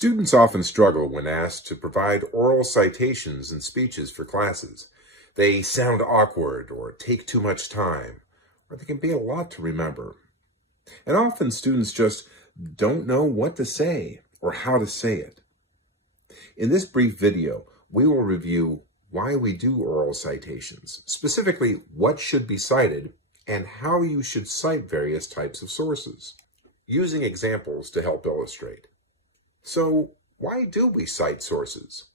Students often struggle when asked to provide oral citations and speeches for classes. They sound awkward or take too much time, or they can be a lot to remember. And often students just don't know what to say or how to say it. In this brief video, we will review why we do oral citations, specifically what should be cited and how you should cite various types of sources, using examples to help illustrate. So, why do we cite sources?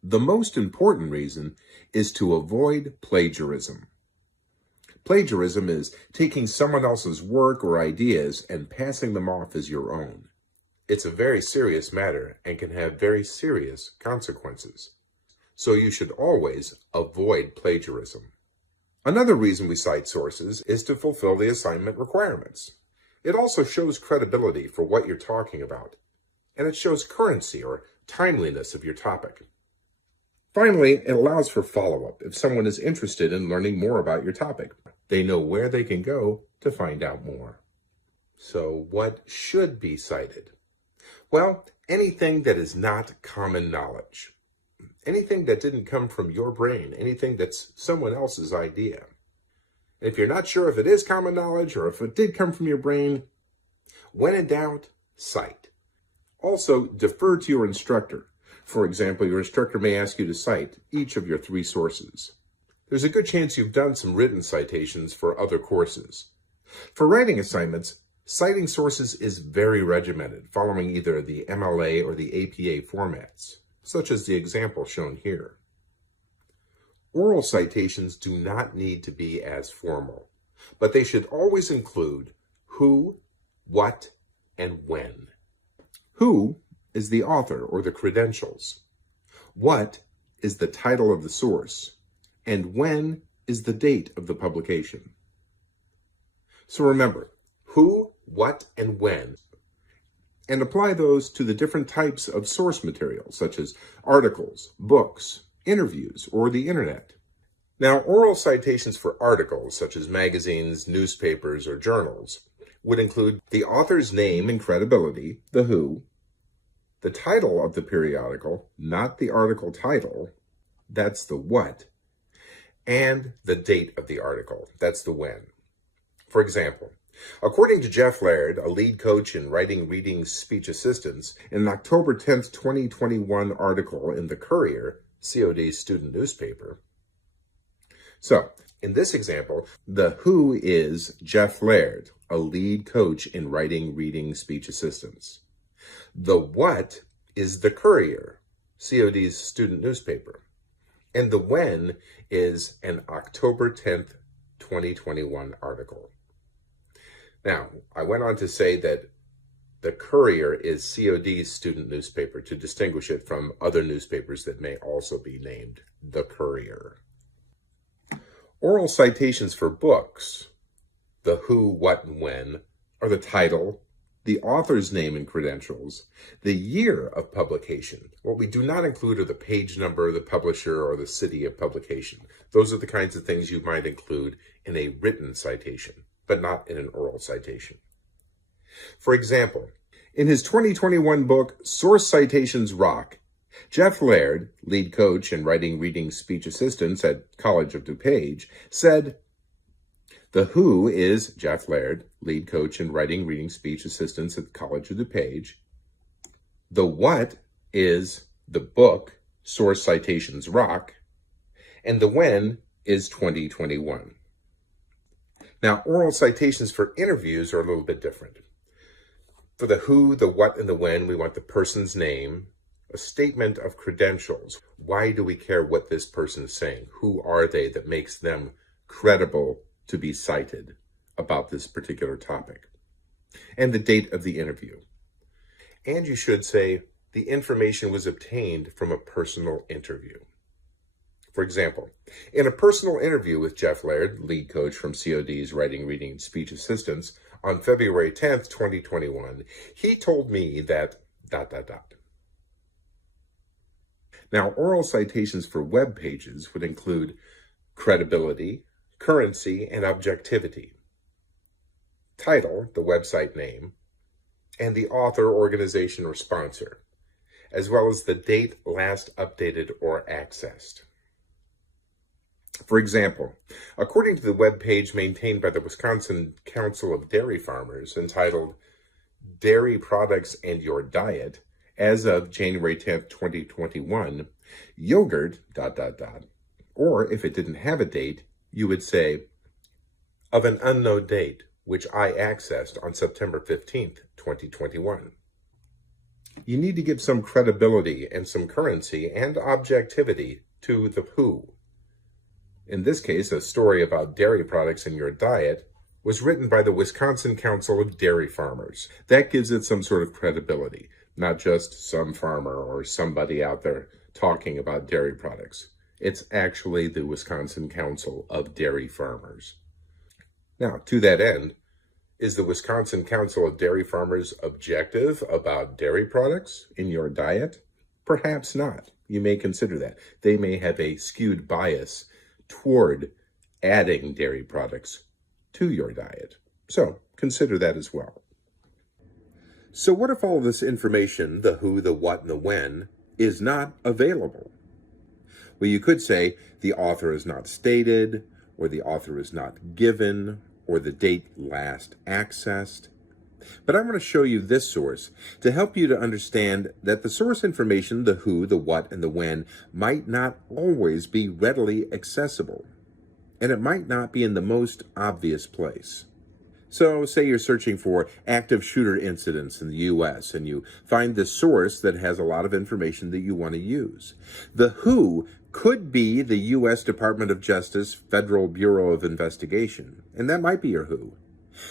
The most important reason is to avoid plagiarism. Plagiarism is taking someone else's work or ideas and passing them off as your own. It's a very serious matter and can have very serious consequences. So you should always avoid plagiarism. Another reason we cite sources is to fulfill the assignment requirements. It also shows credibility for what you're talking about, and it shows currency or timeliness of your topic. Finally, it allows for follow-up if someone is interested in learning more about your topic. They know where they can go to find out more. So what should be cited? Well, anything that is not common knowledge. Anything that didn't come from your brain, anything that's someone else's idea. And if you're not sure if it is common knowledge or if it did come from your brain, when in doubt, cite. Also, defer to your instructor. For example, your instructor may ask you to cite each of your 3 sources. There's a good chance you've done some written citations for other courses. For writing assignments, citing sources is very regimented, following either the MLA or the APA formats, such as the example shown here. Oral citations do not need to be as formal, but they should always include who, what, and when. Who is the author or the credentials? What is the title of the source? And when is the date of the publication? So remember, who, what, and when, and apply those to the different types of source material, such as articles, books, interviews, or the internet. Now, oral citations for articles, such as magazines, newspapers, or journals, would include the author's name and credibility, the who, the title of the periodical, not the article title, that's the what, and the date of the article, that's the when. For example, according to Jeff Laird, a lead coach in writing, reading, speech assistants, in an October 10th, 2021 article in The Courier, COD's student newspaper. So, in this example, the who is Jeff Laird, a lead coach in writing, reading, speech assistants. The what is The Courier, COD's student newspaper. And the when is an October 10th, 2021 article. Now, I went on to say that The Courier is COD's student newspaper to distinguish it from other newspapers that may also be named The Courier. Oral citations for books, the who, what, and when, are the title, the author's name and credentials, the year of publication. What we do not include are the page number, the publisher, or the city of publication. Those are the kinds of things you might include in a written citation, but not in an oral citation. For example, in his 2021 book, Source Citations Rock, Jeff Laird, lead coach in writing, reading, speech assistants at College of DuPage, said, the who is Jeff Laird, lead coach in writing, reading, speech assistants at College of DuPage. The what is the book, Source Citations Rock. And the when is 2021. Now, oral citations for interviews are a little bit different. For the who, the what, and the when, we want the person's name, a statement of credentials. Why do we care what this person is saying? Who are they that makes them credible to be cited about this particular topic? And the date of the interview. And you should say the information was obtained from a personal interview. For example, in a personal interview with Jeff Laird, lead coach from COD's Writing, Reading, and Speech Assistants, on February 10th, 2021, he told me that ... Now, oral citations for web pages would include credibility, currency, and objectivity. Title, the website name, and the author, organization, or sponsor. as well as the date last updated or accessed. For example, according to the web page maintained by the Wisconsin Council of Dairy Farmers entitled Dairy Products and Your Diet, as of January 10th, 2021, yogurt, ... Or if it didn't have a date, you would say, of an unknown date, which I accessed on September 15th, 2021. You need to give some credibility and some currency and objectivity to the who. In this case, a story about dairy products in your diet was written by the Wisconsin Council of Dairy Farmers. That gives it some sort of credibility, not just some farmer or somebody out there talking about dairy products. It's actually the Wisconsin Council of Dairy Farmers. Now, to that end, is the Wisconsin Council of Dairy Farmers objective about dairy products in your diet? Perhaps not. You may consider that. They may have a skewed bias toward adding dairy products to your diet. So consider that as well. So what if all this information, the who, the what, and the when, is not available? Well, you could say the author is not stated, or the author is not given, or the date last accessed. But I want to show you this source to help you to understand that the source information, the who, the what, and the when, might not always be readily accessible, and it might not be in the most obvious place. So say you're searching for active shooter incidents in the U.S., and you find this source that has a lot of information that you want to use. The who could be the U.S. Department of Justice Federal Bureau of Investigation, and that might be your who.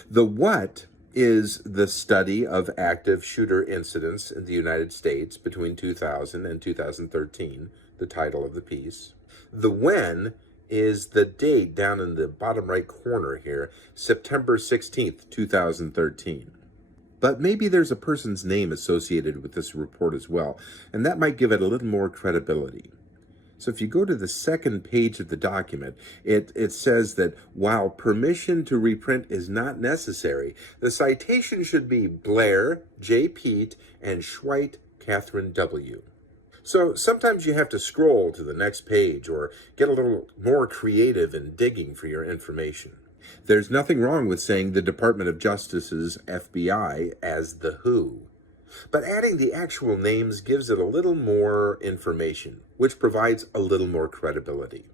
The what is the study of active shooter incidents in the United States between 2000 and 2013, the title of the piece. The when is the date down in the bottom right corner here, September 16th, 2013. But maybe there's a person's name associated with this report as well, and that might give it a little more credibility. So if you go to the second page of the document, it says that while permission to reprint is not necessary, the citation should be Blair, J. Pete, and Schweit, Catherine W. So sometimes you have to scroll to the next page or get a little more creative in digging for your information. There's nothing wrong with saying the Department of Justice's FBI as the who. But adding the actual names gives it a little more information, which provides a little more credibility.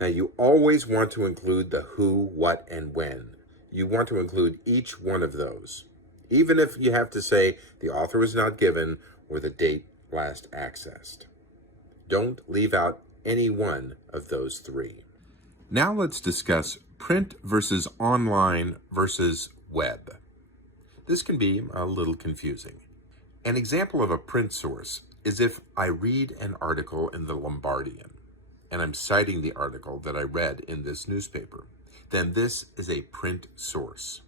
Now, you always want to include the who, what, and when. You want to include each one of those, even if you have to say the author was not given or the date last accessed. Don't leave out any one of those three. Now let's discuss print versus online versus web. This can be a little confusing. An example of a print source is if I read an article in the Lombardian, and I'm citing the article that I read in this newspaper, then this is a print source.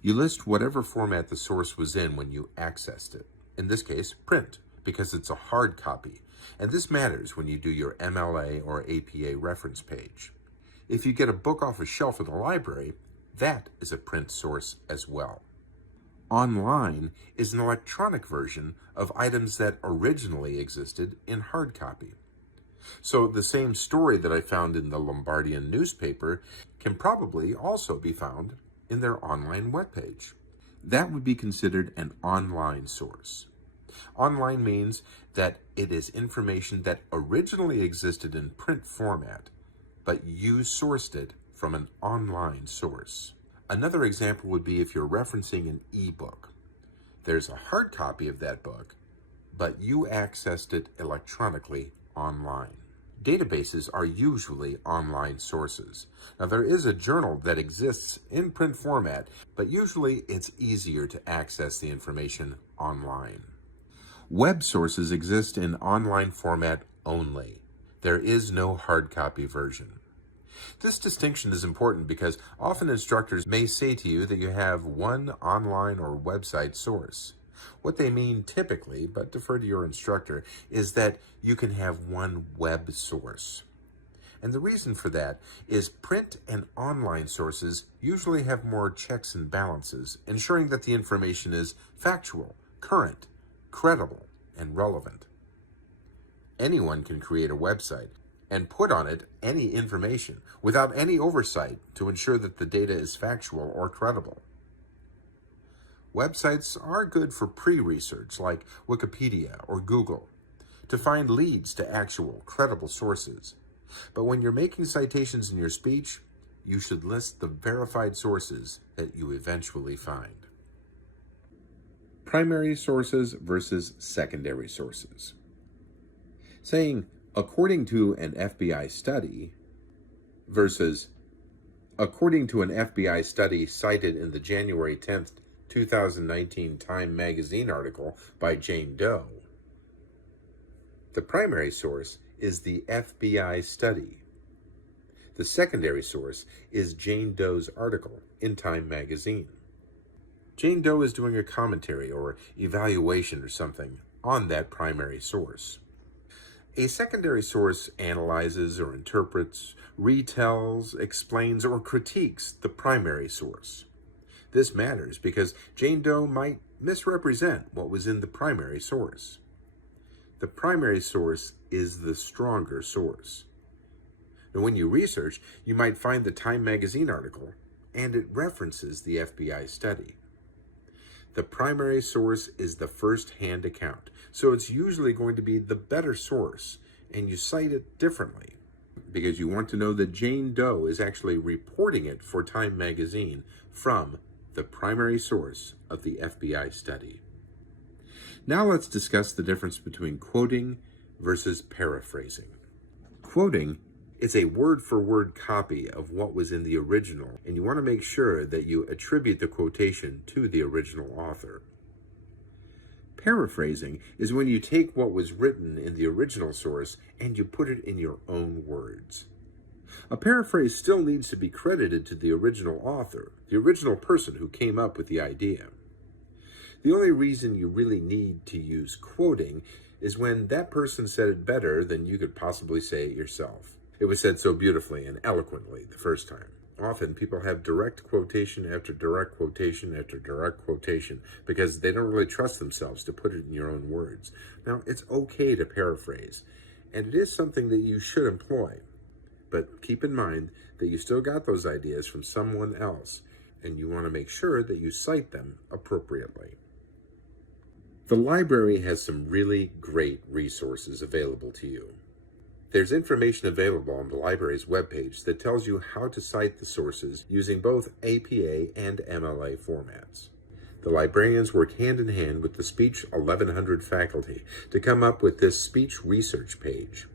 You list whatever format the source was in when you accessed it. In this case, print, because it's a hard copy, and this matters when you do your MLA or APA reference page. If you get a book off a shelf in the library, that is a print source as well. Online is an electronic version of items that originally existed in hard copy. So the same story that I found in the Lombardian newspaper can probably also be found in their online webpage. That would be considered an online source. Online means that it is information that originally existed in print format, but you sourced it from an online source. Another example would be if you're referencing an ebook. There's a hard copy of that book, but you accessed it electronically online. Databases are usually online sources. Now, there is a journal that exists in print format, but usually it's easier to access the information online. Web sources exist in online format only. There is no hard copy version. This distinction is important because often instructors may say to you that you have one online or website source. What they mean typically, but defer to your instructor, is that you can have one web source. And the reason for that is print and online sources usually have more checks and balances, ensuring that the information is factual, current, credible. and relevant. Anyone can create a website and put on it any information without any oversight to ensure that the data is factual or credible. Websites are good for pre-research like Wikipedia or Google to find leads to actual credible sources. But when you're making citations in your speech, you should list the verified sources that you eventually find. Primary sources versus secondary sources. Saying, according to an FBI study, versus, according to an FBI study cited in the January 10th, 2019 Time magazine article by Jane Doe. The primary source is the FBI study. The secondary source is Jane Doe's article in Time magazine. Jane Doe is doing a commentary or evaluation or something on that primary source. A secondary source analyzes or interprets, retells, explains, or critiques the primary source. This matters because Jane Doe might misrepresent what was in the primary source. The primary source is the stronger source. Now, when you research, you might find the Time magazine article, and it references the FBI study. The primary source is the first-hand account, so it's usually going to be the better source, and you cite it differently because you want to know that Jane Doe is actually reporting it for Time magazine from the primary source of the FBI study. Now let's discuss the difference between quoting versus paraphrasing. Quoting is a word-for-word copy of what was in the original, and you want to make sure that you attribute the quotation to the original author. Paraphrasing is when you take what was written in the original source and you put it in your own words. A paraphrase still needs to be credited to the original author, the original person who came up with the idea. The only reason you really need to use quoting is when that person said it better than you could possibly say it yourself. It was said so beautifully and eloquently the first time. Often people have direct quotation after direct quotation after direct quotation because they don't really trust themselves to put it in your own words. Now, it's okay to paraphrase, and it is something that you should employ. But keep in mind that you still got those ideas from someone else, and you want to make sure that you cite them appropriately. The library has some really great resources available to you. There's information available on the library's webpage that tells you how to cite the sources using both APA and MLA formats. The librarians work hand in hand with the Speech 1100 faculty to come up with this speech research page.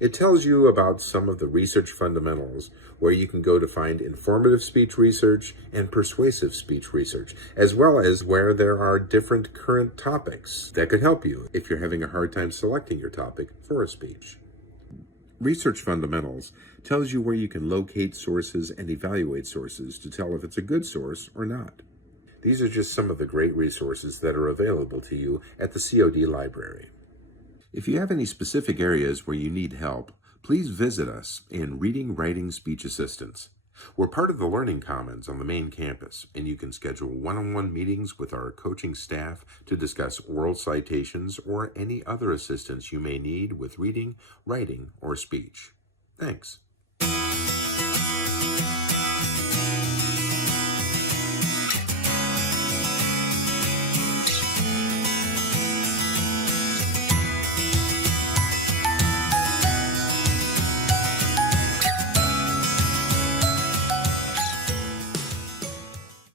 It tells you about some of the research fundamentals, where you can go to find informative speech research and persuasive speech research, as well as where there are different current topics that could help you if you're having a hard time selecting your topic for a speech. Research Fundamentals tells you where you can locate sources and evaluate sources to tell if it's a good source or not. These are just some of the great resources that are available to you at the COD library. If you have any specific areas where you need help, please visit us in Reading, Writing, Speech Assistance. We're part of the Learning Commons on the main campus, and you can schedule one-on-one meetings with our coaching staff to discuss oral citations or any other assistance you may need with reading, writing, or speech. Thanks.